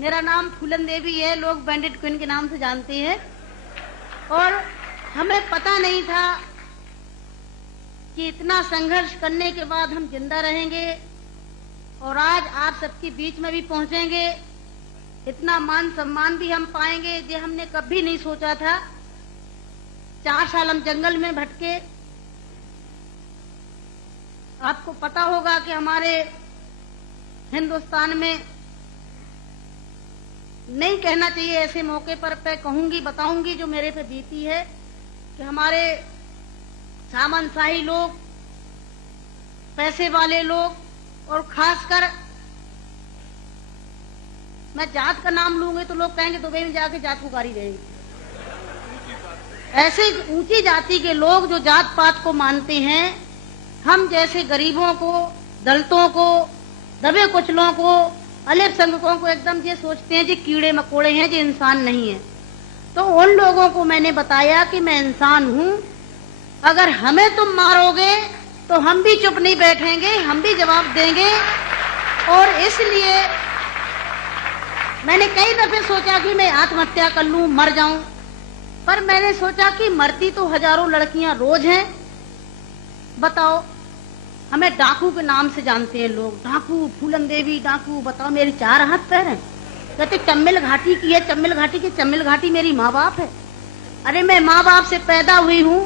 मेरा नाम फूलन देवी है, लोग बैंडेड क्वीन के नाम से जानते हैं। और हमें पता नहीं था कि इतना संघर्ष करने के बाद हम जिंदा रहेंगे और आज आप सबके बीच में भी पहुंचेंगे, इतना मान सम्मान भी हम पाएंगे, ये हमने कभी नहीं सोचा था। 4 साल हम जंगल में भटके। आपको पता होगा कि हमारे हिंदुस्तान में, नहीं कहना चाहिए ऐसे मौके पर, कहूंगी, बताऊंगी जो मेरे पे बीती है, कि हमारे सामंतशाही लोग, पैसे वाले लोग, और खासकर मैं जात का नाम लूंगी तो लोग कहेंगे दुबई में जाके जात पुकारी रहेगी। ऐसे ऊंची जाति के लोग जो जात पात को मानते हैं, हम जैसे गरीबों को, दलितों को, दबे कुचलों को, अल्पसंख्यकों को एकदम ये सोचते हैं जी कीड़े मकोड़े हैं, जी इंसान नहीं है। तो उन लोगों को मैंने बताया कि मैं इंसान हूं, अगर हमें तुम मारोगे तो हम भी चुप नहीं बैठेंगे, हम भी जवाब देंगे। और इसलिए मैंने कई दफे सोचा कि मैं आत्महत्या कर लूं, मर जाऊं, पर मैंने सोचा कि मरती तो हजारों लड़कियां रोज हैं। बताओ, हमें डाकू के नाम से जानते हैं लोग, डाकू, फूलन देवी डाकू। बताओ, मेरी 4 हाथ पैर हैं। कहते चम्मिल घाटी की है, चम्मिल घाटी की। चम्मिल घाटी मेरी माँ बाप है। अरे मैं माँ बाप से पैदा हुई हूँ।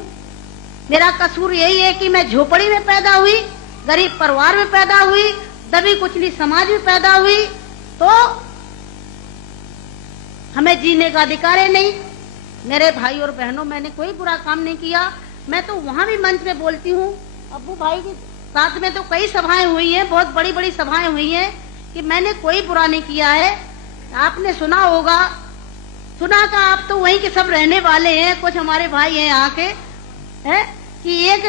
मेरा कसूर यही है कि मैं झोपड़ी में पैदा हुई, गरीब परिवार में पैदा हुई, दबी कुचली समाज में पैदा हुई, तो हमें जीने का अधिकार है नहीं। मेरे भाई और बहनों, मैंने कोई बुरा काम नहीं किया। मैं तो वहां भी मंच में बोलती हूँ, अब्बू भाई के साथ में तो कई सभाएं हुई हैं, बहुत बड़ी बड़ी सभाएं हुई हैं, कि मैंने कोई बुरा नहीं किया है। आपने सुना होगा, सुना का आप तो वहीं के सब रहने वाले हैं, कुछ हमारे भाई हैं यहाँ के, है कि एक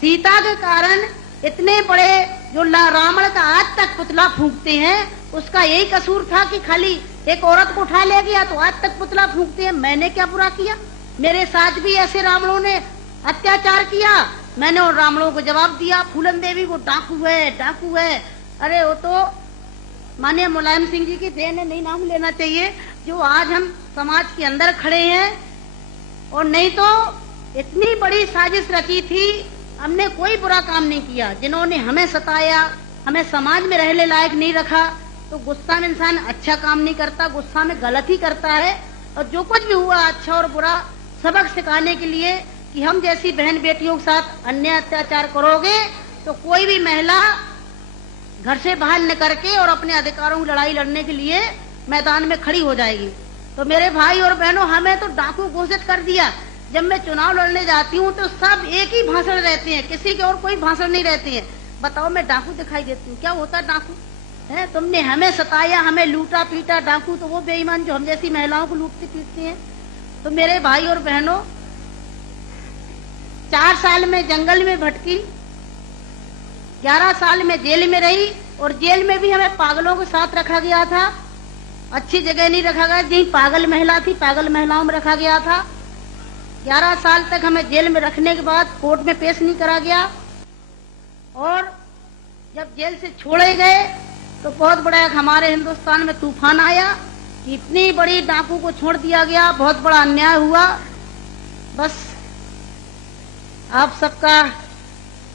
सीता के कारण इतने बड़े जो रावण का आज तक पुतला फूंकते हैं, उसका यही कसूर था कि खाली एक औरत को उठा ले गया तो आज तक पुतला फूंकते हैं। मैंने क्या बुरा किया? मेरे साथ भी ऐसे रावणों ने अत्याचार किया, मैंने उन रावणों को जवाब दिया। फूलन देवी वो डाकू है, डाकू है। अरे वो तो माननीय मुलायम सिंह जी की देन है, नहीं नाम लेना चाहिए, जो आज हम समाज के अंदर खड़े हैं। और नहीं तो इतनी बड़ी साजिश रची थी, हमने कोई बुरा काम नहीं किया। जिन्होंने हमें सताया, हमें समाज में रहने लायक नहीं रखा, तो गुस्सा में इंसान अच्छा काम नहीं करता, गुस्सा में गलत ही करता है। और जो कुछ भी हुआ, अच्छा और बुरा, सबक सिखाने के लिए कि हम जैसी बहन बेटियों के साथ अन्याय अत्याचार करोगे तो कोई भी महिला घर से बाहर निकल के और अपने अधिकारों की लड़ाई लड़ने के लिए मैदान में खड़ी हो जाएगी। तो मेरे भाई और बहनों, हमें तो डाकू घोषित कर दिया। जब मैं चुनाव लड़ने जाती हूँ तो सब एक ही भाषण रहते हैं, किसी के और कोई भाषण नहीं रहते हैं। बताओ, मैं डाकू दिखाई देती हूँ? क्या होता है डाकू? है, तुमने हमें सताया, हमें लूटा पीटा। डाकू तो वो बेईमान जो हम जैसी महिलाओं को लूटते पीटते हैं। तो मेरे भाई और बहनों, 4 साल में जंगल में भटकी, 11 साल में जेल में रही, और जेल में भी हमें पागलों के साथ रखा गया था। अच्छी जगह नहीं रखा गया, जहीं पागल महिला थी, पागल महिलाओं में रखा गया था। 11 साल तक हमें जेल में रखने के बाद कोर्ट में पेश नहीं करा गया। और जब जेल से छोड़े गए तो बहुत बड़ा हमारे हिंदुस्तान में तूफान आया कि इतनी बड़ी डाकू को छोड़ दिया गया, बहुत बड़ा अन्याय हुआ। बस आप सबका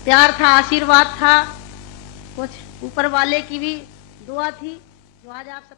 प्यार था, आशीर्वाद था, कुछ ऊपर वाले की भी दुआ थी, जो आज आप सब